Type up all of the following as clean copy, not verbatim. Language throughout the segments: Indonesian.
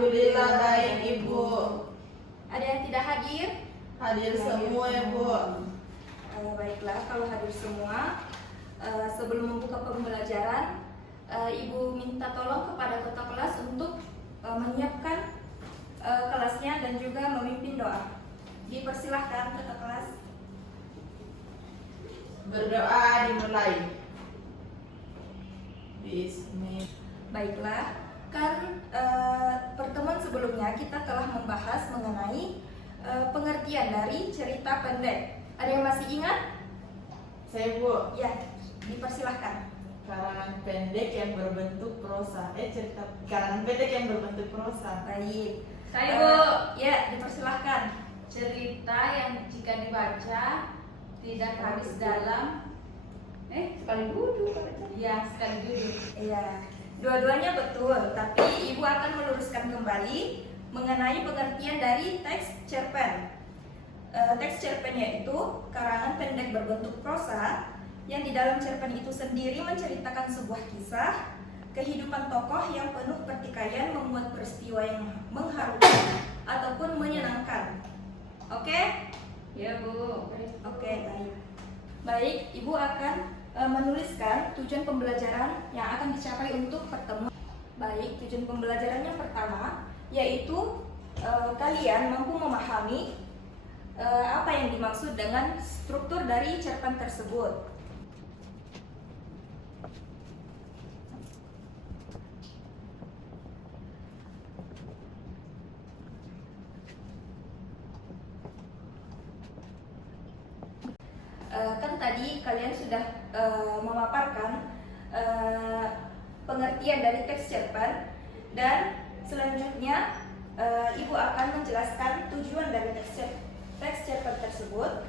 Alhamdulillah baik Ibu. Ada yang tidak hadir? Hadir semua Ibu. Baiklah, kalau hadir semua, sebelum membuka pembelajaran, Ibu minta tolong kepada ketua kelas untuk menyiapkan kelasnya dan juga memimpin doa. Dipersilahkan ketua kelas. Berdoa dimulai. Bismillah. Baiklah, kan pertemuan sebelumnya kita telah membahas mengenai pengertian dari cerita pendek. Ada yang masih ingat? Saya Bu. Ya, dipersilahkan. Karangan pendek yang berbentuk prosa. Karangan pendek yang berbentuk prosa. Baik. Saya Bu. Ya, dipersilahkan. Cerita yang jika dibaca tidak habis dalam sekali duduk. Ya, sekali duduk. Iya, dua-duanya betul, tapi Ibu akan meluruskan kembali mengenai pengertian dari teks cerpen. Teks cerpen yaitu karangan pendek berbentuk prosa yang di dalam cerpen itu sendiri menceritakan sebuah kisah kehidupan tokoh yang penuh pertikaian, membuat peristiwa yang mengharukan ataupun menyenangkan. Oke? Ya Bu. Oke, baik. Baik, Ibu akan menuliskan tujuan pembelajaran yang akan dicapai untuk pertemuan. Baik, tujuan pembelajaran yang pertama yaitu kalian mampu memahami apa yang dimaksud dengan struktur dari cerpen tersebut. Kan tadi kalian sudah memaparkan pengertian dari teks cerpen, dan selanjutnya Ibu akan menjelaskan tujuan dari teks cerpen tersebut,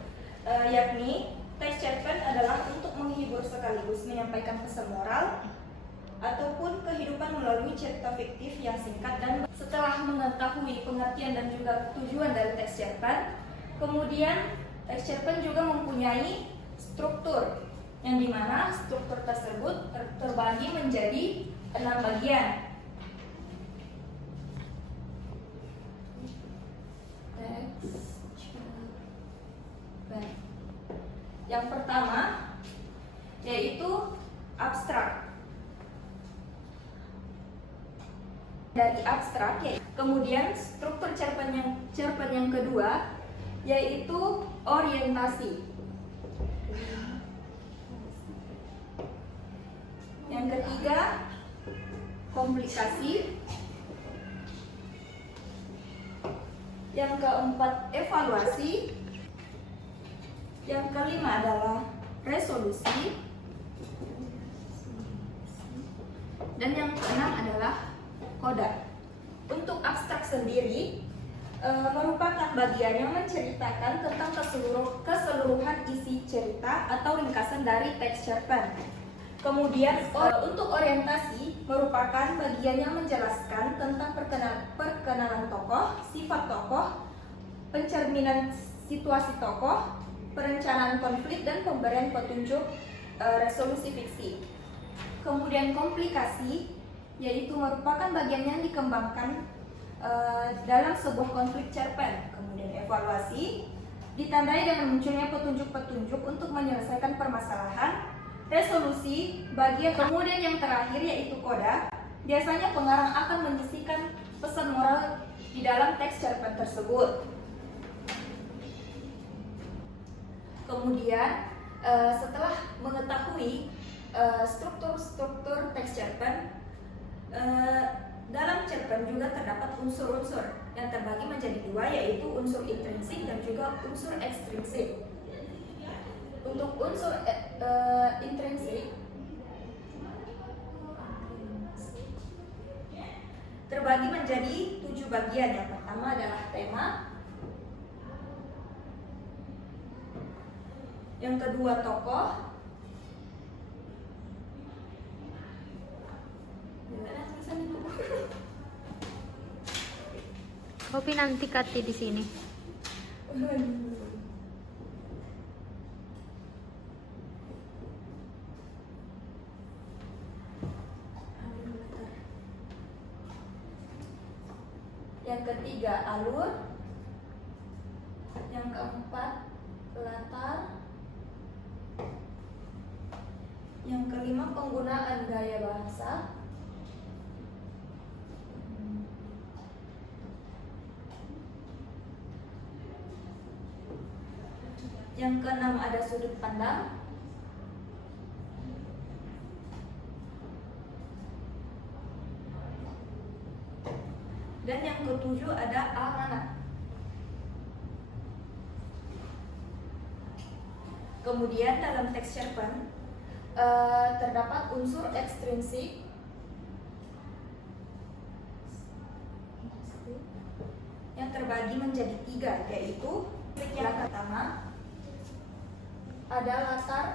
yakni teks cerpen adalah untuk menghibur sekaligus menyampaikan pesan moral ataupun kehidupan melalui cerita fiktif yang singkat. Dan setelah mengetahui pengertian dan juga tujuan dari teks cerpen, kemudian teks cerpen juga mempunyai struktur, yang dimana struktur tersebut terbagi menjadi 6 bagian. Yang pertama yaitu abstrak. Dari abstrak, kemudian struktur cerpen yang kedua yaitu orientasi. Yang ketiga komplikasi. Yang keempat evaluasi. Yang kelima adalah resolusi. Dan yang keenam adalah koda. Untuk abstrak sendiri merupakan bagian yang menceritakan tentang keseluruhan isi cerita atau ringkasan dari teks cerpen. Kemudian untuk orientasi merupakan bagian yang menjelaskan tentang perkenalan tokoh, sifat tokoh, pencerminan situasi tokoh, perencanaan konflik, dan pemberian petunjuk resolusi fiksi. Kemudian komplikasi yaitu merupakan bagian yang dikembangkan dalam sebuah konflik cerpen. Kemudian evaluasi ditandai dengan munculnya petunjuk-petunjuk untuk menyelesaikan permasalahan. Resolusi bagian kemudian yang terakhir yaitu koda. Biasanya pengarang akan menyisipkan pesan moral di dalam teks cerpen tersebut. Kemudian setelah mengetahui struktur teks cerpen, dalam cerpen juga terdapat unsur-unsur yang terbagi menjadi dua, yaitu unsur intrinsik dan juga unsur ekstrinsik. Untuk unsur intrinsik terbagi menjadi 7 bagian. Yang pertama adalah tema, yang kedua tokoh, Kopi nanti Kati di sini. yang ketiga alur, yang keempat latar, yang kelima penggunaan gaya bahasa, yang keenam ada sudut pandang, dan yang ketujuh ada amanat. Kemudian dalam teks cerpen terdapat unsur ekstrinsik yang terbagi menjadi 3, yaitu yang pertama ada latar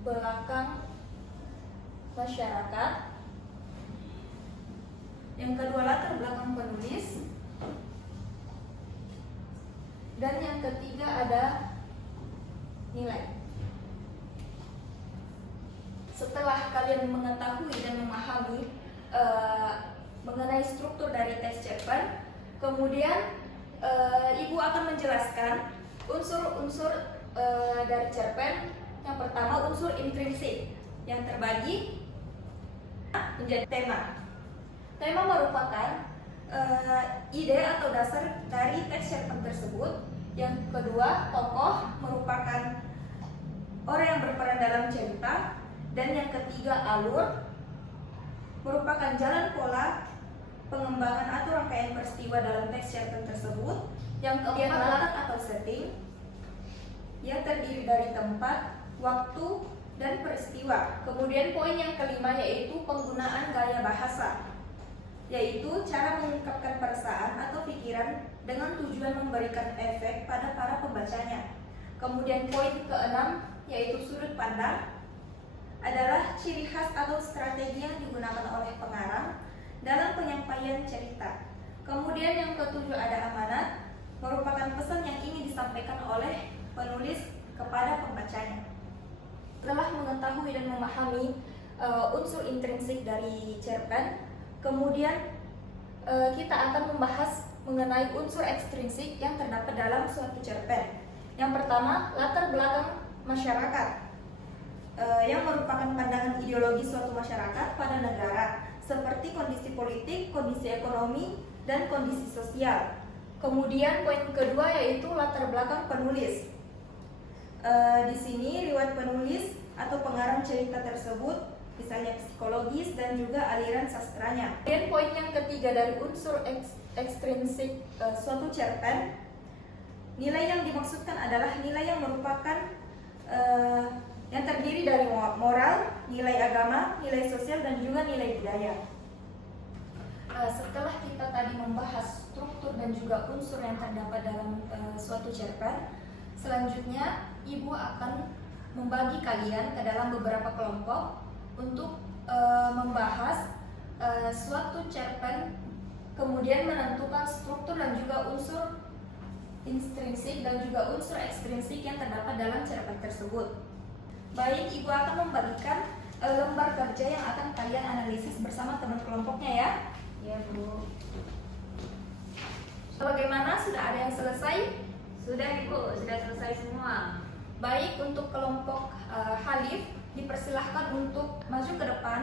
belakang masyarakat, yang kedua latar belakang penulis, dan yang ketiga ada nilai. Setelah kalian mengetahui dan memahami mengenai struktur dari teks cerpen, kemudian Ibu akan menjelaskan unsur-unsur dari cerpen. Yang pertama unsur intrinsik yang terbagi menjadi tema. Tema merupakan ide atau dasar dari teks cerpen tersebut. Yang kedua, tokoh merupakan orang yang berperan dalam cerita. Dan yang ketiga, alur merupakan jalan pola pengembangan atau rangkaian peristiwa dalam teks cerpen tersebut. Yang keempat, latar atau setting yang terdiri dari tempat, waktu, dan peristiwa. Kemudian poin yang kelima yaitu penggunaan gaya bahasa, yaitu cara mengungkapkan perasaan atau pikiran dengan tujuan memberikan efek pada para pembacanya. Kemudian poin keenam yaitu sudut pandang, adalah ciri khas atau strategi yang digunakan oleh pengarang dalam penyampaian cerita. Kemudian yang ketujuh ada amanat, merupakan pesan yang ingin disampaikan oleh penulis kepada pembacanya. Setelah mengetahui dan memahami unsur intrinsik dari cerpen, kemudian kita akan membahas mengenai unsur ekstrinsik yang terdapat dalam suatu cerpen. Yang pertama, latar belakang masyarakat, yang merupakan pandangan ideologi suatu masyarakat pada negara, seperti kondisi politik, kondisi ekonomi, dan kondisi sosial. Kemudian poin kedua yaitu latar belakang penulis. Di sini riwayat penulis atau pengarang cerita tersebut, misalnya psikologis dan juga aliran sastranya. Kemudian poin yang ketiga dari unsur ekstrinsik suatu cerpen, nilai yang dimaksudkan adalah nilai yang merupakan yang terdiri dari moral, nilai agama, nilai sosial, dan juga nilai budaya. Setelah kita tadi membahas struktur dan juga unsur yang terdapat dalam suatu cerpen, selanjutnya Ibu akan membagi kalian ke dalam beberapa kelompok untuk membahas suatu cerpen, kemudian menentukan struktur dan juga unsur intrinsik dan juga unsur ekstrinsik yang terdapat dalam cerpen tersebut. Baik, Ibu akan membagikan lembar kerja yang akan kalian analisis bersama teman kelompoknya ya. Ya Bu. Bagaimana? Sudah ada yang selesai? Sudah Ibu, sudah selesai semua. Baik, untuk kelompok Halif dipersilahkan untuk maju ke depan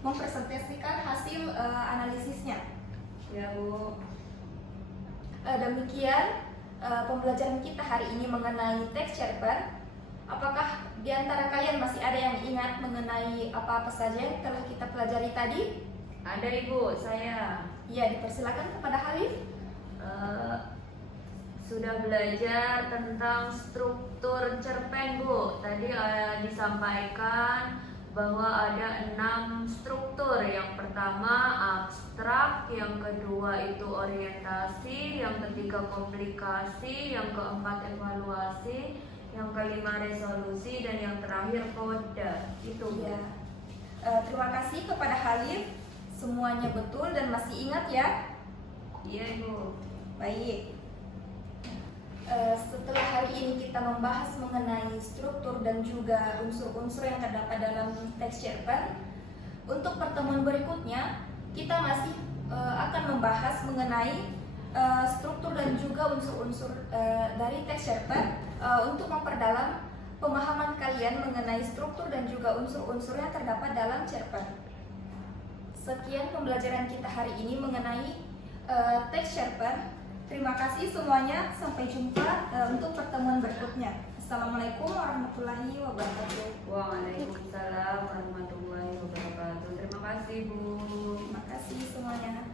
mempresentasikan hasil analisisnya. Ya Bu. Demikian pembelajaran kita hari ini mengenai teks cerpen. Apakah di antara kalian masih ada yang ingat mengenai apa-apa saja yang telah kita pelajari tadi? Ada Ibu, saya. Ya, dipersilakan kepada Halif. Sudah belajar tentang struktur cerpen Bu. Tadi disampaikan bahwa ada 6 struktur. Yang pertama abstrak, yang kedua itu orientasi, yang ketiga komplikasi, yang keempat evaluasi, yang kelima resolusi, dan yang terakhir kode. Itu Ya. Terima kasih kepada Halif. Semuanya betul dan masih ingat ya? Iya Bu. Baik. Setelah hari ini kita membahas mengenai struktur dan juga unsur-unsur yang terdapat dalam teks cerpen, untuk pertemuan berikutnya kita masih akan membahas mengenai struktur dan juga unsur-unsur dari teks Sherpa untuk memperdalam pemahaman kalian mengenai struktur dan juga unsur-unsur yang terdapat dalam Sherpa. Sekian pembelajaran kita hari ini mengenai teks Sherpa. Terima kasih semuanya. Sampai jumpa untuk pertemuan berikutnya. Assalamualaikum warahmatullahi wabarakatuh. Waalaikumsalam warahmatullahi wabarakatuh. Terima kasih Bu. Terima kasih semuanya.